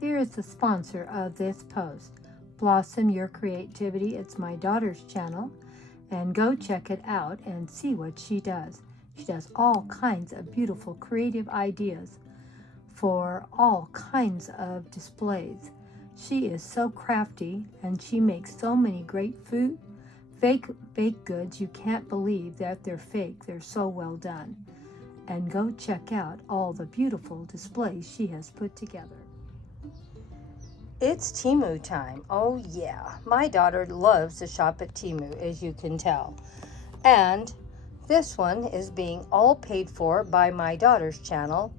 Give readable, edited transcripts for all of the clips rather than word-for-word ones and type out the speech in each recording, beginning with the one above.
Here is the sponsor of this post. Blossom Your Creativity. It's my daughter's channel. And go check it out and see what she does. She does all kinds of beautiful creative ideas for all kinds of displays. She is so crafty and she makes so many great fake baked goods. You can't believe that they're fake. They're so well done. And go check out all the beautiful displays she has put together. It's Temu time. Oh yeah, my daughter loves to shop at Temu, as you can tell. And this one is being all paid for by my daughter's channel,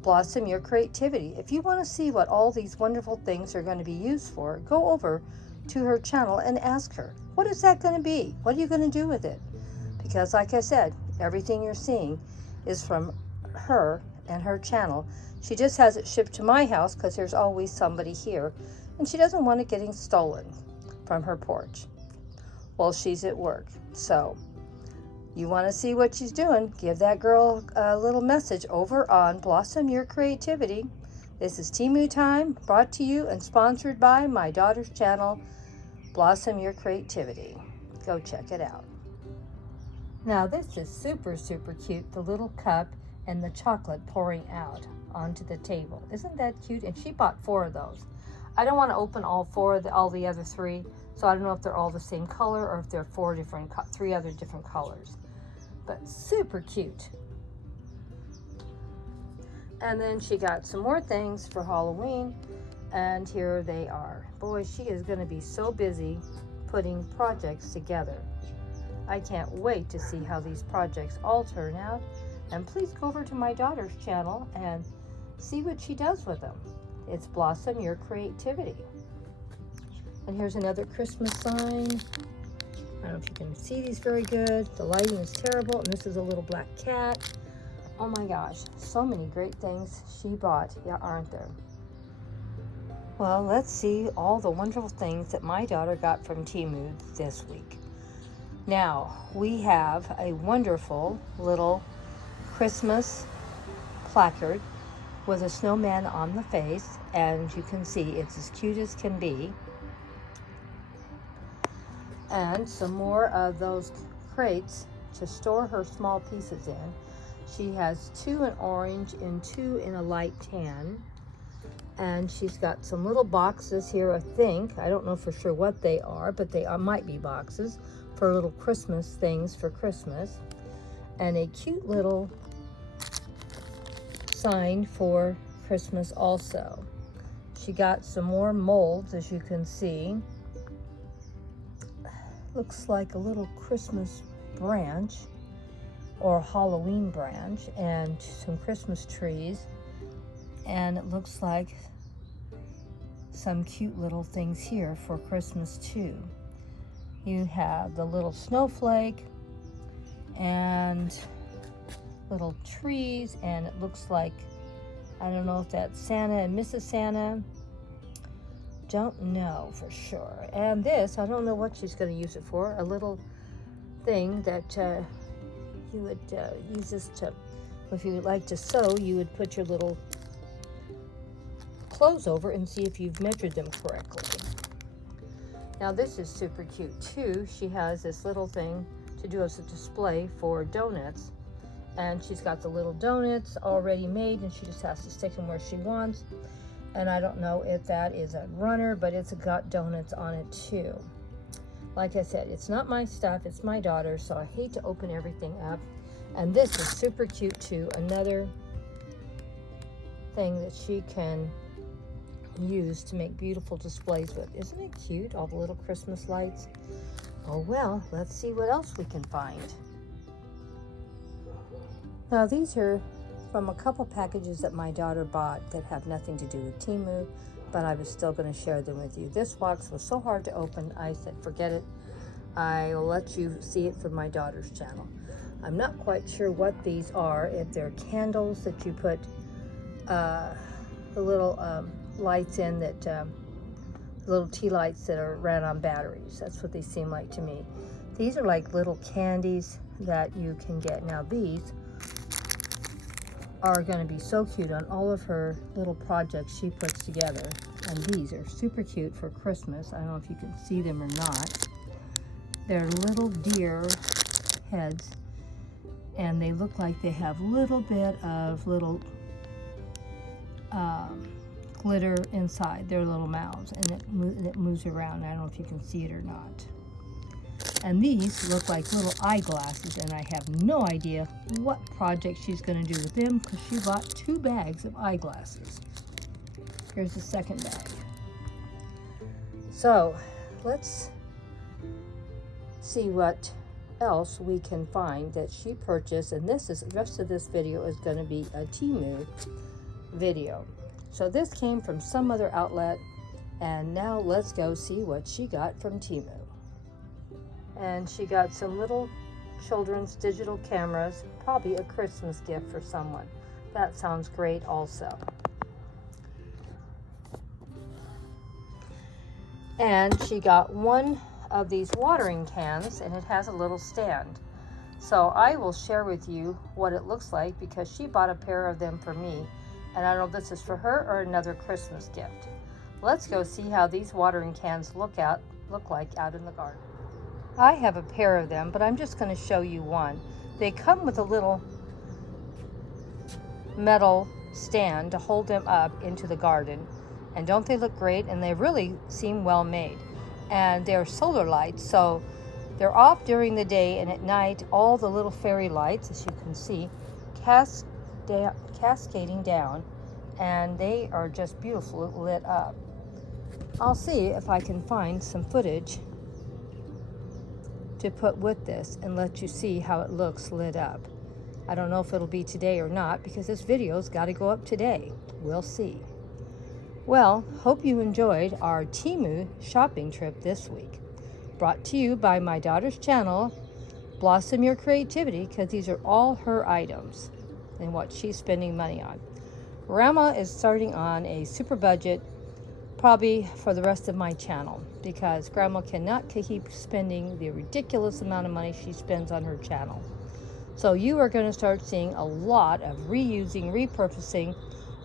Blossom Your Creativity. If you want to see what all these wonderful things are going to be used for, go over to her channel and ask her, what is that going to be? What are you going to do with it? Because like I said, everything you're seeing is from her and her channel. She just has it shipped to my house because there's always somebody here, and she doesn't want it getting stolen from her porch while she's at work. So you want to see what she's doing, give that girl a little message over on Blossom Your Creativity. This is Temu Time, brought to you and sponsored by my daughter's channel, Blossom Your Creativity. Go check it out. Now this is super cute, the little cup and the chocolate pouring out onto the table. Isn't that cute? And she bought 4 of those. I don't want to open all 4 of all the other 3, so I don't know if they're all the same color or if they're 3 other different colors. But super cute. And then she got some more things for Halloween, and here they are. Boy, she is going to be so busy putting projects together. I can't wait to see how these projects all turn out. And please go over to my daughter's channel and see what she does with them. It's Blossom Your Creativity. And here's another Christmas sign. I don't know if you can see these very good. The lighting is terrible. And this is a little black cat. Oh my gosh, so many great things she bought, yeah, aren't there? Well, let's see all the wonderful things that my daughter got from Temu this week. Now, we have a wonderful little Christmas placard with a snowman on the face, and you can see it's as cute as can be. And some more of those crates to store her small pieces in. She has 2 in orange and 2 in a light tan. And she's got some little boxes here, I think. I don't know for sure what they are, but they might be boxes for little Christmas things for Christmas. And a cute little sign for Christmas also. She got some more molds, as you can see. Looks like a little Christmas branch or Halloween branch, and some Christmas trees. And it looks like some cute little things here for Christmas too. You have the little snowflake and little trees, and it looks like, I don't know if that's Santa and Mrs. Santa. Don't know for sure. And this, I don't know what she's going to use it for. A little thing that you would use this to, if you would like to sew, you would put your little clothes over and see if you've measured them correctly. Now this is super cute too. She has this little thing to do as a display for donuts, and she's got the little donuts already made, and she just has to stick them where she wants. And I don't know if that is a runner, but it's got donuts on it too. Like I said, it's not my stuff, it's my daughter's, so I hate to open everything up. And this is super cute too. Another thing that she can use to make beautiful displays with. Isn't it cute, all the little Christmas lights? Oh well, let's see what else we can find. Now these are from a couple packages that my daughter bought that have nothing to do with Temu, but I was still going to share them with you. This box was so hard to open, I said forget it. I'll let you see it from my daughter's channel. I'm not quite sure what these are, if they're candles that you put the little lights in, that little tea lights that are ran on batteries. That's what they seem like to me. These are like little candies that you can get. Now these are going to be so cute on all of her little projects she puts together. And these are super cute for Christmas. I don't know if you can see them or not. They're little deer heads, and they look like they have a little bit of little glitter inside their little mouths, and it moves around. I don't know if you can see it or not. And these look like little eyeglasses, and I have no idea what project she's going to do with them because she bought 2 bags of eyeglasses. Here's the second bag. So let's see what else we can find that she purchased. And the rest of this video is going to be a Temu video. So this came from some other outlet, and now let's go see what she got from Temu. And she got some little children's digital cameras, probably a Christmas gift for someone. That sounds great also. And she got one of these watering cans, and it has a little stand. So I will share with you what it looks like because she bought a pair of them for me, and I don't know if this is for her or another Christmas gift. Let's go see how these watering cans look like out in the garden. I have a pair of them, but I'm just going to show you one. They come with a little metal stand to hold them up into the garden. And don't they look great? And they really seem well made. And they're solar lights, so they're off during the day, and at night all the little fairy lights, as you can see, cascading down, and they are just beautifully lit up. I'll see if I can find some footage to put with this and let you see how it looks lit up. I don't know if it'll be today or not because this video's got to go up today. We'll see. Well, hope you enjoyed our Temu shopping trip this week. Brought to you by my daughter's channel, Blossom Your Creativity, because these are all her items and what she's spending money on. Grandma is starting on a super budget probably for the rest of my channel because Grandma cannot keep spending the ridiculous amount of money she spends on her channel. So you are going to start seeing a lot of reusing, repurposing,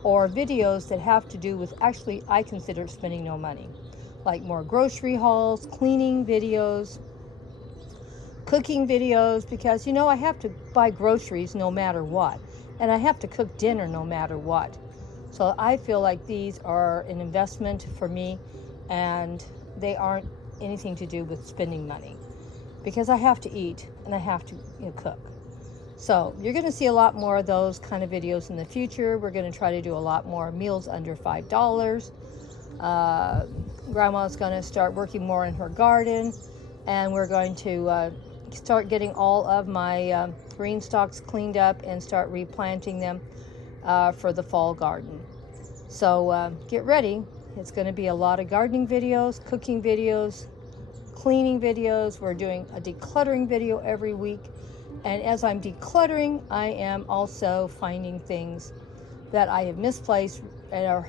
or videos that have to do with actually I consider spending no money. Like more grocery hauls, cleaning videos, cooking videos, because you know I have to buy groceries no matter what. And I have to cook dinner no matter what. So I feel like these are an investment for me, and they aren't anything to do with spending money because I have to eat and I have to cook. So you're going to see a lot more of those kind of videos in the future. We're going to try to do a lot more meals under $5. Grandma's going to start working more in her garden, and we're going to start getting all of my green stalks cleaned up and start replanting them for the fall garden. So get ready. It's going to be a lot of gardening videos, cooking videos, cleaning videos. We're doing a decluttering video every week. And as I'm decluttering, I am also finding things that I have misplaced or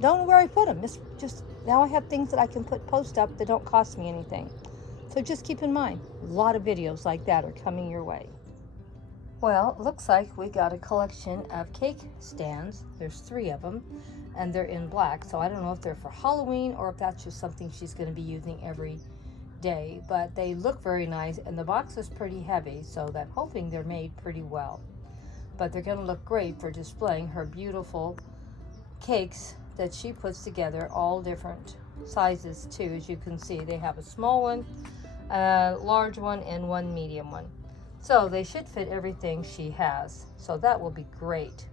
don't know where I put them. Just now I have things that I can post up that don't cost me anything. So just keep in mind, a lot of videos like that are coming your way. Well, it looks like we got a collection of cake stands. There's 3 of them, and they're in black. So I don't know if they're for Halloween or if that's just something she's going to be using every day. But they look very nice, and the box is pretty heavy, so I'm hoping they're made pretty well. But they're going to look great for displaying her beautiful cakes that she puts together, all different sizes too. As you can see, they have a small one, a large one, and one medium one. So they should fit everything she has. So that will be great.